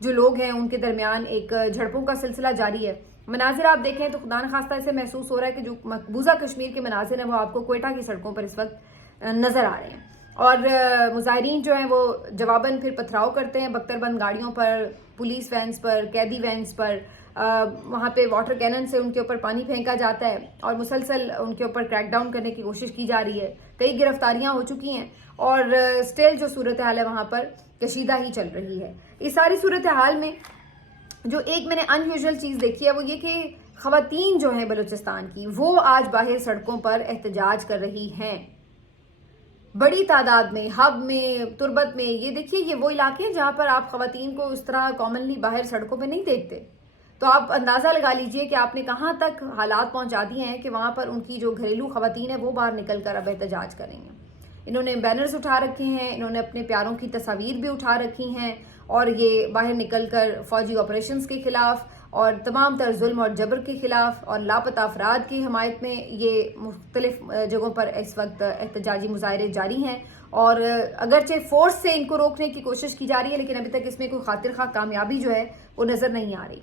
جو لوگ ہیں ان کے درمیان ایک جھڑپوں کا سلسلہ جاری ہے. مناظر آپ دیکھیں تو خدا نخواستہ اسے محسوس ہو رہا ہے کہ جو مقبوضہ کشمیر کے مناظر ہیں وہ آپ کو کوئٹہ کی سڑکوں پر اس وقت نظر آ رہے ہیں. اور مظاہرین جو ہیں وہ جواباً پھر پتھراؤ کرتے ہیں بختر بند گاڑیوں پر, پولیس وینز پر, قیدی وینز پر. وہاں پہ واٹر کینن سے ان کے اوپر پانی پھینکا جاتا ہے اور مسلسل ان کے اوپر کریک ڈاؤن کرنے کی کوشش کی جا رہی ہے. کئی گرفتاریاں ہو چکی ہیں اور اسٹل جو صورتحال ہے وہاں پر کشیدہ ہی چل رہی ہے. اس ساری صورتحال میں جو ایک میں نے ان یوزول چیز دیکھی ہے وہ یہ کہ خواتین جو ہیں بلوچستان کی وہ آج باہر سڑکوں پر احتجاج کر رہی ہیں بڑی تعداد میں, ہب میں, تربت میں. یہ دیکھیے یہ وہ علاقے ہیں جہاں پر آپ خواتین کو اس طرح کامنلی باہر سڑکوں پہ نہیں دیکھتے. تو آپ اندازہ لگا لیجئے کہ آپ نے کہاں تک حالات پہنچا دیے ہیں کہ وہاں پر ان کی جو گھریلو خواتین ہیں وہ باہر نکل کر اب احتجاج کریں گے. انہوں نے بینرز اٹھا رکھے ہیں, انہوں نے اپنے پیاروں کی تصاویر بھی اٹھا رکھی ہیں اور یہ باہر نکل کر فوجی آپریشنز کے خلاف اور تمام تر ظلم اور جبر کے خلاف اور لاپتہ افراد کی حمایت میں یہ مختلف جگہوں پر اس وقت احتجاجی مظاہرے جاری ہیں. اور اگرچہ فورس سے ان کو روکنے کی کوشش کی جا رہی ہے لیکن ابھی تک اس میں کوئی خاطر خواہ کامیابی جو ہے وہ نظر نہیں آ رہی.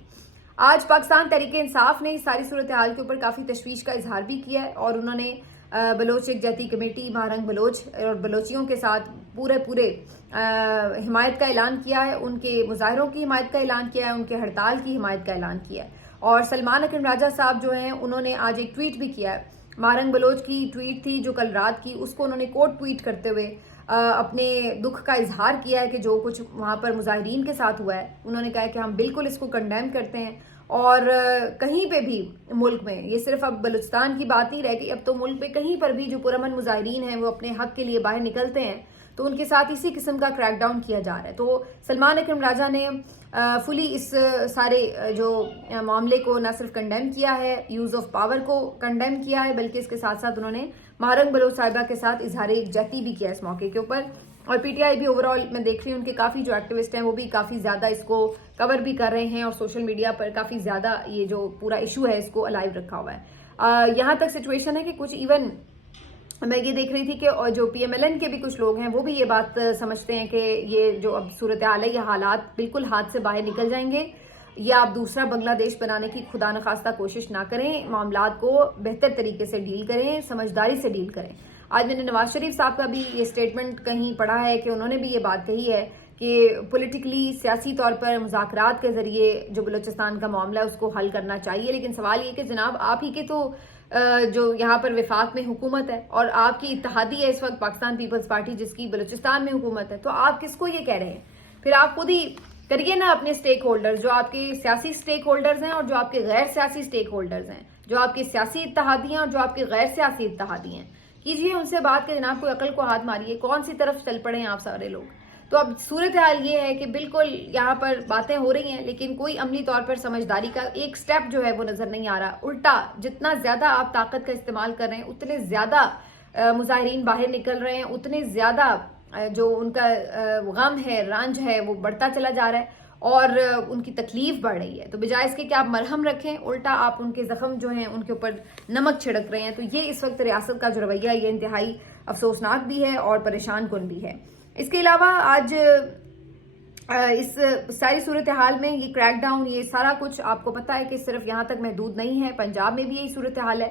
آج پاکستان تحریک انصاف نے اس ساری صورتحال کے اوپر کافی تشویش کا اظہار بھی کیا ہے اور انہوں نے بلوچ یکجہتی کمیٹی مہارنگ بلوچ اور بلوچیوں کے ساتھ پورے حمایت کا اعلان کیا ہے, ان کے مظاہروں کی حمایت کا اعلان کیا ہے, ان کے ہڑتال کی حمایت کا اعلان کیا ہے. اور سلمان اکرم راجہ صاحب جو ہیں انہوں نے آج ایک ٹویٹ بھی کیا ہے. مہارنگ بلوچ کی ٹویٹ تھی جو کل رات کی, اس کو انہوں نے کوٹ ٹویٹ کرتے ہوئے اپنے دکھ کا اظہار کیا ہے کہ جو کچھ وہاں پر مظاہرین کے ساتھ ہوا ہے. انہوں نے کہا کہ ہم بالکل اس کو کنڈیم کرتے ہیں اور کہیں پہ بھی ملک میں, یہ صرف اب بلوچستان کی بات نہیں رہ گئی, اب تو ملک پہ کہیں پر بھی جو پرامن مظاہرین ہیں وہ اپنے حق کے لیے باہر نکلتے ہیں تو ان کے ساتھ اسی قسم کا کریک ڈاؤن کیا جا رہا ہے. تو سلمان اکرم راجہ نے فلی اس سارے جو معاملے کو نہ صرف کنڈیم کیا ہے, یوز آف پاور کو کنڈیم کیا ہے, بلکہ اس کے ساتھ ساتھ انہوں نے مہارنگ بلوچ صاحبہ کے ساتھ اظہار یکجہتی بھی کیا اس موقع کے اوپر. اور پی ٹی آئی بھی اوور آل میں دیکھ رہی ہوں ان کے کافی جو ایکٹیوسٹ ہیں وہ بھی کافی زیادہ اس کو کور بھی کر رہے ہیں اور سوشل میڈیا پر کافی زیادہ یہ جو پورا ایشو ہے اس کو الائیو رکھا ہوا ہے. یہاں تک سچویشن ہے کہ کچھ ایون میں یہ دیکھ رہی تھی کہ جو پی ایم ایل این کے بھی کچھ لوگ ہیں وہ بھی یہ بات سمجھتے ہیں کہ یہ جو اب صورتحال ہے یہ حالات بالکل ہاتھ سے باہر نکل جائیں گے یا آپ دوسرا بنگلہ دیش بنانے کی خدا نخواستہ کوشش نہ کریں, معاملات کو بہتر طریقے سے ڈیل کریں, سمجھداری سے ڈیل کریں. آج میں نے نواز شریف صاحب کا بھی یہ سٹیٹمنٹ کہیں پڑھا ہے کہ انہوں نے بھی یہ بات کہی ہے کہ پولیٹیکلی سیاسی طور پر مذاکرات کے ذریعے جو بلوچستان کا معاملہ ہے اس کو حل کرنا چاہیے. لیکن سوال یہ کہ جناب آپ ہی کے تو جو یہاں پر وفاق میں حکومت ہے اور آپ کی اتحادی ہے اس وقت پاکستان پیپلز پارٹی جس کی بلوچستان میں حکومت ہے, تو آپ کس کو یہ کہہ رہے ہیں؟ پھر آپ خود ہی کریے نا اپنے سٹیک ہولڈرز, جو آپ کے سیاسی سٹیک ہولڈرز ہیں اور جو آپ کے غیر سیاسی سٹیک ہولڈرز ہیں, جو آپ کے سیاسی اتحادی ہیں اور جو آپ کے غیر سیاسی اتحادی ہیں, کیجئے ان سے بات کہ جناب کوئی عقل کو ہاتھ ماریے, کون سی طرف چل پڑے ہیں آپ سارے لوگ. تو اب صورتحال یہ ہے کہ بالکل یہاں پر باتیں ہو رہی ہیں لیکن کوئی عملی طور پر سمجھداری کا ایک سٹیپ جو ہے وہ نظر نہیں آ رہا. الٹا جتنا زیادہ آپ طاقت کا استعمال کر رہے ہیں اتنے زیادہ مظاہرین باہر نکل رہے ہیں, اتنے زیادہ جو ان کا غم ہے, رنج ہے وہ بڑھتا چلا جا رہا ہے اور ان کی تکلیف بڑھ رہی ہے. تو بجائے اس کے کہ آپ مرہم رکھیں, الٹا آپ ان کے زخم جو ہیں ان کے اوپر نمک چھڑک رہے ہیں. تو یہ اس وقت ریاست کا جو رویہ یہ انتہائی افسوسناک بھی ہے اور پریشان کن بھی ہے. اس کے علاوہ آج اس ساری صورتحال میں یہ کریک ڈاؤن یہ سارا کچھ آپ کو پتہ ہے کہ صرف یہاں تک محدود نہیں ہے, پنجاب میں بھی یہی صورتحال ہے.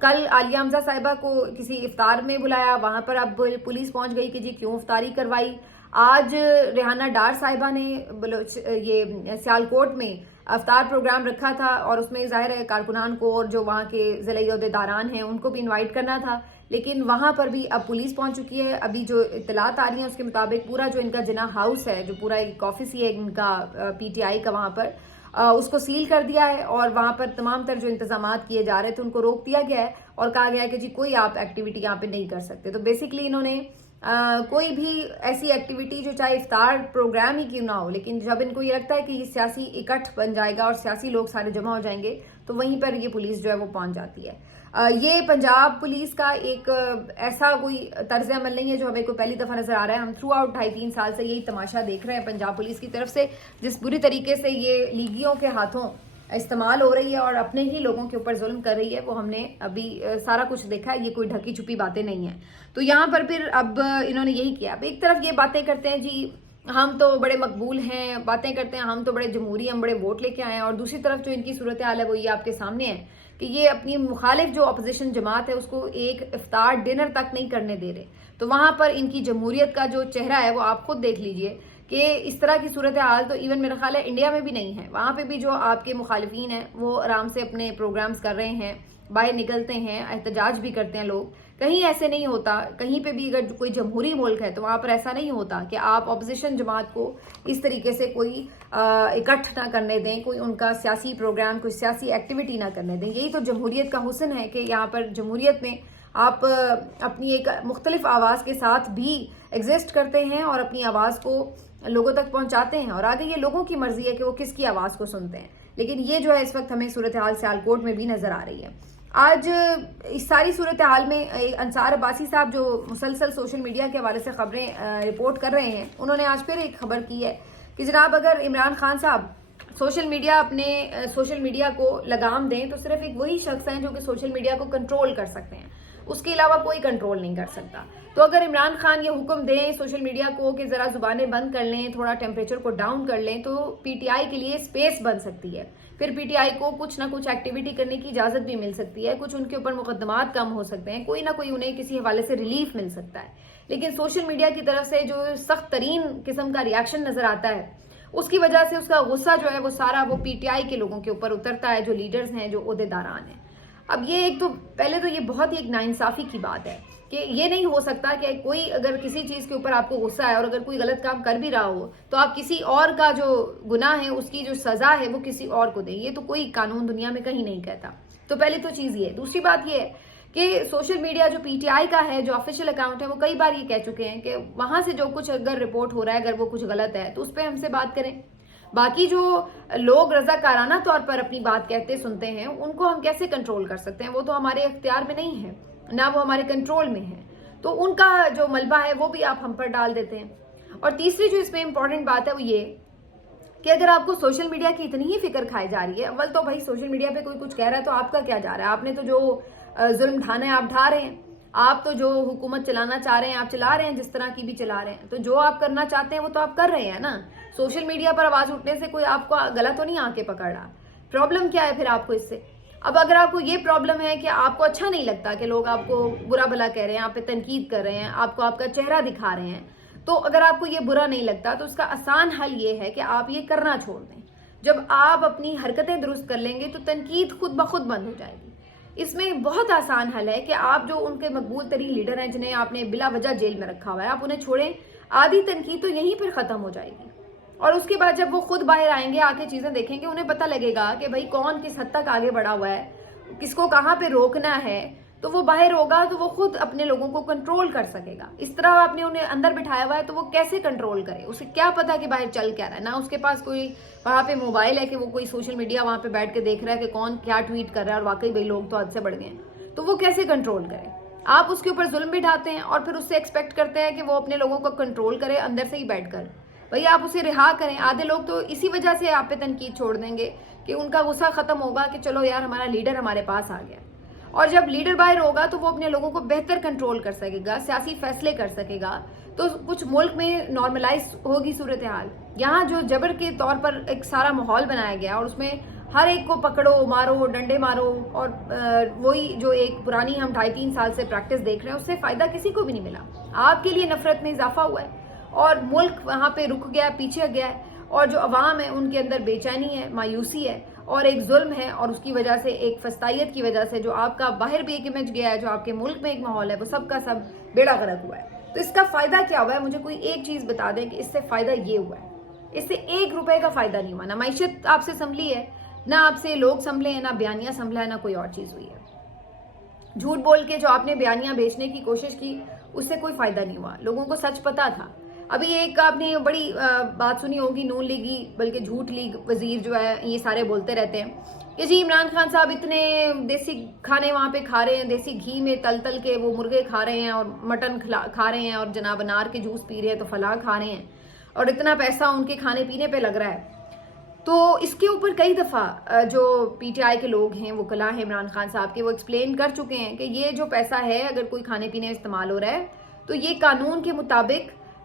کل عالیہ حمزہ صاحبہ کو کسی افطار میں بلایا, وہاں پر اب پولیس پہنچ گئی کہ جی کیوں افطاری کروائی. آج ریحانہ ڈار صاحبہ نے یہ سیالکوٹ میں افطار پروگرام رکھا تھا اور اس میں ظاہر ہے کارکنان کو اور جو وہاں کے ضلعی عہدیداران ہیں ان کو بھی انوائٹ کرنا تھا, لیکن وہاں پر بھی اب پولیس پہنچ چکی ہے. ابھی جو اطلاعات آ رہی ہیں اس کے مطابق پورا جو ان کا جناح ہاؤس ہے, جو پورا ایک آفس ہی ہے ان کا پی ٹی آئی کا, وہاں پر اس کو سیل کر دیا ہے اور وہاں پر تمام تر جو انتظامات کیے جا رہے تھے ان کو روک دیا گیا ہے اور کہا گیا ہے کہ جی کوئی آپ ایکٹیویٹی یہاں پہ نہیں کر سکتے. تو بیسکلی انہوں نے کوئی بھی ایسی ایکٹیویٹی جو چاہے افطار پروگرام ہی کیوں نہ ہو, لیکن جب ان کو یہ لگتا ہے کہ یہ سیاسی اکٹھ بن جائے گا اور سیاسی لوگ سارے جمع ہو جائیں گے تو وہیں پر یہ پولیس جو ہے وہ پہنچ جاتی ہے. یہ پنجاب پولیس کا ایک ایسا کوئی طرز عمل نہیں ہے جو ہمیں کوئی پہلی دفعہ نظر آ رہا ہے. ہم تھرو آؤٹ 2.5-3 سال سے یہی تماشا دیکھ رہے ہیں پنجاب پولیس کی طرف سے, جس بری طریقے سے یہ لیگیوں کے ہاتھوں استعمال ہو رہی ہے اور اپنے ہی لوگوں کے اوپر ظلم کر رہی ہے. وہ ہم نے ابھی سارا کچھ دیکھا ہے, یہ کوئی ڈھکی چھپی باتیں نہیں ہیں. تو یہاں پر پھر اب انہوں نے یہی کیا. اب ایک طرف یہ باتیں کرتے ہیں جی ہم تو بڑے مقبول ہیں، باتیں کرتے ہیں، ہم تو بڑے جمہوری، ہم بڑے ووٹ لے کے آئے ہیں، اور دوسری طرف جو ان کی صورتحال ہے وہ یہ آپ کے سامنے ہے کہ یہ اپنی مخالف جو اپوزیشن جماعت ہے اس کو ایک افطار ڈنر تک نہیں کرنے دے رہے. تو وہاں پر ان کی جمہوریت کا جو چہرہ ہے وہ آپ خود دیکھ لیجئے کہ اس طرح کی صورتحال تو ایون میرا خیال ہے انڈیا میں بھی نہیں ہے. وہاں پہ بھی جو آپ کے مخالفین ہیں وہ آرام سے اپنے پروگرامز کر رہے ہیں، باہر نکلتے ہیں، احتجاج بھی کرتے ہیں لوگ. کہیں ایسے نہیں ہوتا، کہیں پہ بھی اگر کوئی جمہوری ملک ہے تو وہاں پر ایسا نہیں ہوتا کہ آپ اپوزیشن جماعت کو اس طریقے سے کوئی اکٹھ نہ کرنے دیں، کوئی ان کا سیاسی پروگرام، کوئی سیاسی ایکٹیویٹی نہ کرنے دیں. یہی تو جمہوریت کا حسن ہے کہ یہاں پر جمہوریت میں آپ اپنی ایک مختلف آواز کے ساتھ بھی ایگزسٹ کرتے ہیں اور اپنی آواز کو لوگوں تک پہنچاتے ہیں، اور آگے یہ لوگوں کی مرضی ہے کہ وہ کس کی آواز کو سنتے ہیں. لیکن یہ جو ہے اس وقت ہمیں صورتحال سیالکوٹ میں بھی نظر آ رہی ہے. آج اس ساری صورتحال میں انصار عباسی صاحب جو مسلسل سوشل میڈیا کے حوالے سے خبریں رپورٹ کر رہے ہیں، انہوں نے آج پھر ایک خبر کی ہے کہ جناب اگر عمران خان صاحب اپنے سوشل میڈیا کو لگام دیں تو صرف ایک وہی شخص ہیں جو کہ سوشل میڈیا کو کنٹرول کر سکتے ہیں، اس کے علاوہ کوئی کنٹرول نہیں کر سکتا. تو اگر عمران خان یہ حکم دیں سوشل میڈیا کو کہ ذرا زبانیں بند کر لیں، تھوڑا ٹیمپریچر کو ڈاؤن کر لیں، تو پی ٹی آئی کے لیے اسپیس بن سکتی ہے. پھر پی ٹی آئی کو کچھ نہ کچھ ایکٹیویٹی کرنے کی اجازت بھی مل سکتی ہے، کچھ ان کے اوپر مقدمات کم ہو سکتے ہیں، کوئی نہ کوئی انہیں کسی حوالے سے ریلیف مل سکتا ہے. لیکن سوشل میڈیا کی طرف سے جو سخت ترین قسم کا ریاکشن نظر آتا ہے، اس کی وجہ سے اس کا غصہ جو ہے وہ سارا وہ پی ٹی آئی کے لوگوں کے اوپر اترتا ہے، جو لیڈرز ہیں، جو عہدیداران ہیں. اب یہ ایک تو پہلے تو یہ بہت ہی ایک ناانصافی کی بات ہے کہ یہ نہیں ہو سکتا کہ کوئی اگر کسی چیز کے اوپر آپ کو غصہ ہے اور اگر کوئی غلط کام کر بھی رہا ہو تو آپ کسی اور کا جو گناہ ہے، اس کی جو سزا ہے وہ کسی اور کو دیں. یہ تو کوئی قانون دنیا میں کہیں نہیں کہتا. تو پہلی تو چیز یہ ہے. دوسری بات یہ ہے کہ سوشل میڈیا جو پی ٹی آئی کا ہے، جو آفیشیل اکاؤنٹ ہے، وہ کئی بار یہ کہہ چکے ہیں کہ وہاں سے جو کچھ اگر رپورٹ ہو رہا ہے، اگر وہ کچھ غلط ہے تو اس پہ ہم سے بات کریں. باقی جو لوگ رضاکارانہ طور پر اپنی بات کہتے سنتے ہیں ان کو ہم کیسے کنٹرول کر سکتے ہیں؟ وہ تو ہمارے اختیار میں نہیں ہے، نہ وہ ہمارے کنٹرول میں ہے. تو ان کا جو ملبہ ہے وہ بھی آپ ہم پر ڈال دیتے ہیں. اور تیسری جو اس میں امپورٹنٹ بات ہے وہ یہ کہ اگر آپ کو سوشل میڈیا کی اتنی ہی فکر کھائی جا رہی ہے، اول تو بھائی سوشل میڈیا پہ کوئی کچھ کہہ رہا ہے تو آپ کا کیا جا رہا ہے؟ آپ نے تو جو ظلم ڈھانا ہے آپ ڈھا رہے ہیں، آپ تو جو حکومت چلانا چاہ رہے ہیں آپ چلا رہے ہیں، جس طرح کی بھی چلا رہے ہیں. تو جو آپ کرنا چاہتے ہیں وہ تو آپ کر رہے ہیں نا. سوشل میڈیا پر آواز اٹھنے سے کوئی آپ کو گلا تو نہیں آ کے پکڑ رہا. پرابلم کیا ہے پھر آپ کو اس سے؟ اب اگر آپ کو یہ پرابلم ہے کہ آپ کو اچھا نہیں لگتا کہ لوگ آپ کو برا بھلا کہہ رہے ہیں، آپ پہ تنقید کر رہے ہیں، آپ کو آپ کا چہرہ دکھا رہے ہیں، تو اگر آپ کو یہ برا نہیں لگتا تو اس کا آسان حل یہ ہے کہ آپ یہ کرنا چھوڑ دیں. جب آپ اپنی حرکتیں درست کر لیں گے تو تنقید خود بخود بند ہو جائے گی. اس میں بہت آسان حل ہے کہ آپ جو ان کے مقبول ترین لیڈر ہیں جنہیں آپ نے بلا وجہ جیل میں رکھا ہوا ہے، آپ انہیں چھوڑیں. آدھی تنقید تو یہیں پھر ختم ہو جائے گی. اور اس کے بعد جب وہ خود باہر آئیں گے، آ کے چیزیں دیکھیں گے، انہیں پتہ لگے گا کہ بھائی کون کس حد تک آگے بڑھا ہوا ہے، کس کو کہاں پہ روکنا ہے. تو وہ باہر ہوگا تو وہ خود اپنے لوگوں کو کنٹرول کر سکے گا. اس طرح آپ نے انہیں اندر بٹھایا ہوا ہے تو وہ کیسے کنٹرول کرے؟ اسے کیا پتا کہ باہر چل کیا رہا ہے؟ نہ اس کے پاس کوئی وہاں پہ موبائل ہے کہ وہ کوئی سوشل میڈیا وہاں پہ بیٹھ کے دیکھ رہا ہے کہ کون کیا ٹویٹ کر رہا ہے، اور واقعی بھائی لوگ تو حد سے بڑھ گئے ہیں. تو وہ کیسے کنٹرول کرے؟ آپ اس کے اوپر ظلم بھی ڈھاتے ہیں اور پھر اس سے ایکسپیکٹ کرتے ہیں کہ وہ اپنے لوگوں کو کنٹرول کرے اندر سے ہی بیٹھ کر. بھئی آپ اسے رہا کریں. آدھے لوگ تو اسی وجہ سے آپ پہ تنقید چھوڑ دیں گے کہ ان کا غصہ ختم ہوگا کہ چلو یار ہمارا لیڈر ہمارے پاس آ گیا. اور جب لیڈر باہر ہوگا تو وہ اپنے لوگوں کو بہتر کنٹرول کر سکے گا، سیاسی فیصلے کر سکے گا، تو کچھ ملک میں نارملائز ہوگی صورتحال. یہاں جو جبر کے طور پر ایک سارا ماحول بنایا گیا اور اس میں ہر ایک کو پکڑو، مارو، ڈنڈے مارو، اور وہی جو ایک پرانی ہم 2.5-3 سال سے پریکٹس دیکھ رہے ہیں، اس سے فائدہ کسی کو بھی نہیں ملا. آپ کے لیے نفرت میں اضافہ ہوا ہے اور ملک وہاں پہ رک گیا، پیچھے گیا ہے، اور جو عوام ہے ان کے اندر بے چینی ہے، مایوسی ہے اور ایک ظلم ہے، اور اس کی وجہ سے ایک فسطائیت کی وجہ سے جو آپ کا باہر بھی ایک امیج گیا ہے، جو آپ کے ملک میں ایک ماحول ہے، وہ سب کا سب بیڑا غرق ہوا ہے. تو اس کا فائدہ کیا ہوا ہے؟ مجھے کوئی ایک چیز بتا دیں کہ اس سے فائدہ یہ ہوا ہے. اس سے 1 روپے کا فائدہ نہیں ہوا. نہ معیشت آپ سے سنبھلی ہے، نہ آپ سے لوگ سنبھلے ہیں، نہ بیانیہ سنبھلا ہے، نہ کوئی اور چیز ہوئی ہے. جھوٹ بول کے جو آپ نے بیانیہ بیچنے کی کوشش کی اس سے کوئی فائدہ نہیں ہوا. لوگوں کو سچ پتا تھا. ابھی ایک آپ نے بڑی بات سنی ہوگی، نون لیگی بلکہ جھوٹ لیگ وزیر جو ہے یہ سارے بولتے رہتے ہیں کہ جی عمران خان صاحب اتنے دیسی کھانے وہاں پہ کھا رہے ہیں، دیسی گھی میں تل تل کے وہ مرغے کھا رہے ہیں اور مٹن کھا رہے ہیں اور جناب انار کے جوس پی رہے ہیں تو فلاں کھا رہے ہیں اور اتنا پیسہ ان کے کھانے پینے پہ لگ رہا ہے. تو اس کے اوپر کئی دفعہ جو پی ٹی آئی کے لوگ ہیں، وکلاء ہیں عمران خان صاحب کے، وہ ایکسپلین کر چکے ہیں کہ یہ جو پیسہ ہے اگر کوئی کھانے پینے میں استعمال ہو رہا ہے تو یہ قانون کے مطابق